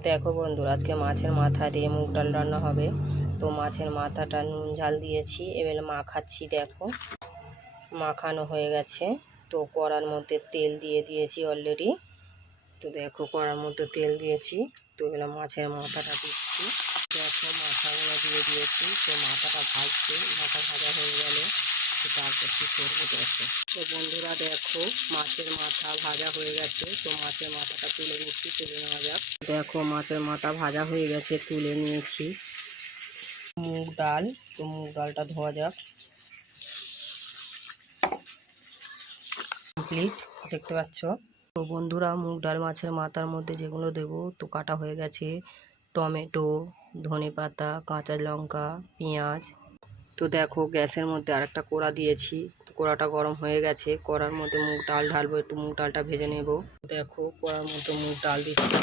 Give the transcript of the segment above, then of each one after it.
দেখো বন্ধুরা, আজকে মাছের মাথা দিয়ে মুগ ডাল রান্না হবে। তো মাছের মাথাটা নুন ঝাল দিয়েছি, এবারে মাখাচ্ছি। দেখো মাখানো হয়ে গেছে। তো কড়ার মধ্যে তেল দিয়ে দিয়েছি অলরেডি। তো দেখো কড়ার মধ্যে তেল দিয়েছি। তো এবার মাছের মাথাটা দিচ্ছি। দেখো মাথাগুলো দিয়ে দিয়েছি। তো মাথাটা ভাজছে, মাথা ভাজা হয়ে গেলে তারপর কী করবো দেখো। তো বন্ধুরা দেখো মাছের মাথা ভাজা হয়ে গেছে। তো মাছের মাথাটা তুলে নিচ্ছি, তুলে নেওয়া যাক। দেখো মাছের মাথা ভাজা হয়ে গেছে, তুলে নিয়েছি। মুগ ডাল, তো মুগ ডালটা ধোয়া যাক। কমপ্লিট, দেখতে পাচ্ছ। তো বন্ধুরা মুগ ডাল মাছের মাথার মধ্যে যেগুলো দেবো তো কাটা হয়ে গেছে। টমেটো, ধনেপাতা, কাঁচা লঙ্কা, পেঁয়াজ। তো দেখো গ্যাসের মধ্যে আরেকটা কড়া দিয়েছি। তো কড়াটা গরম হয়ে গেছে, কড়ার মধ্যে মুগ ডাল ঢালবো, একটু মুগ ডালটা ভেজে নেব। দেখো কড়ার মধ্যে মুগ ডাল দিচ্ছি,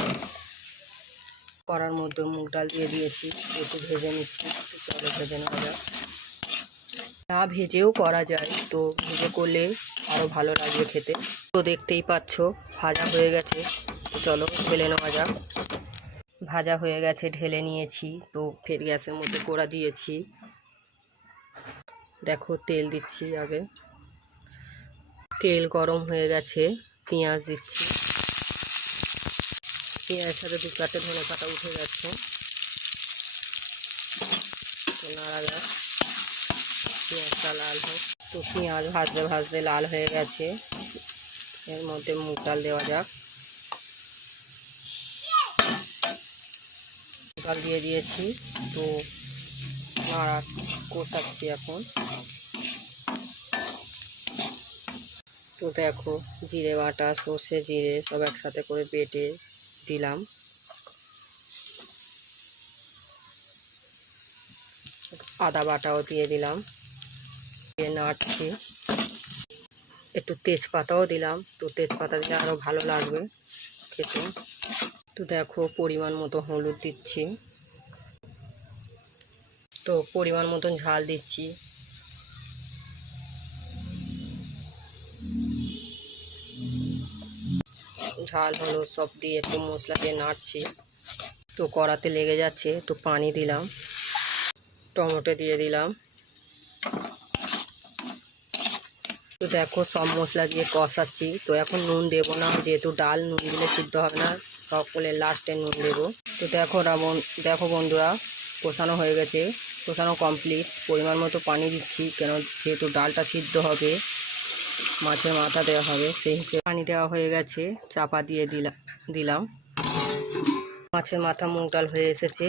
কড়ার মধ্যে মুগ ডাল দিয়ে দিয়েছি, একটু ভেজে নিচ্ছি। চলো ভেজে নেওয়া যাক। না ভেজেও করা যায়, তো ভেজে করলে আরও ভালো লাগবে খেতে। তো দেখতেই পাচ্ছ ভাজা হয়ে গেছে। তো চলো ঢেলে নেওয়া যাক। ভাজা হয়ে গেছে, ঢেলে নিয়েছি। তো ফের গ্যাসের মধ্যে কড়া দিয়েছি। দেখো তেল দিচ্ছি আগে। তেল গরম হয়ে গেছে, পেঁয়াজ দিচ্ছি। পেঁয়াজের সাথে দু চারটে ধনেপাতা উঠে যাচ্ছে। তো নাড়া যাক, পেঁয়াজটা লাল হোক। তো পেঁয়াজ ভাজতে ভাজতে লাল হয়ে গেছে, এর মধ্যে মুগ ডাল দেওয়া যাক। ডাল দিয়ে দিয়েছি। তো নাড়া কষাচ্ছি এখন। তো দেখো জিরে বাটা, সর্ষে জিরে সব একসাথে করে বেটে দিলাম। আদা বাটাও দিয়ে দিলাম, দিয়ে নাড়ছি। একটু তেজপাতাও দিলাম, তো তেজপাতা দিলে আরও ভালো লাগবে খেতে। তো দেখো পরিমাণ মতো হলুদ দিচ্ছি। তো পরিমাণ মতন ঝাল দিচ্ছি। ঝাল হলুদ সব দিয়ে একটু মশলা দিয়ে নাড়ছি। তো কড়াতে লেগে যাচ্ছে, তো পানি দিলাম, টমেটো দিয়ে দিলাম। তো দেখো সব মশলা দিয়ে কষাচ্ছি। তো এখন নুন দেবো না, যেহেতু ডাল নুন দিলে সিদ্ধ হবে না, সকলে লাস্টে নুন দেবো। তো দেখো বন্ধুরা কষানো হয়ে গেছে, কষানো কমপ্লিট। পরিমাণ মতো পানি দিচ্ছি, কেন যেহেতু ডালটা সিদ্ধ হবে, মাছের মাথা দেওয়া হবে, সেই হিসেবে পানি দেওয়া হয়ে গেছে। চাপা দিয়ে দিলাম। মাছের মাথা মুগ ডাল হয়ে এসেছে।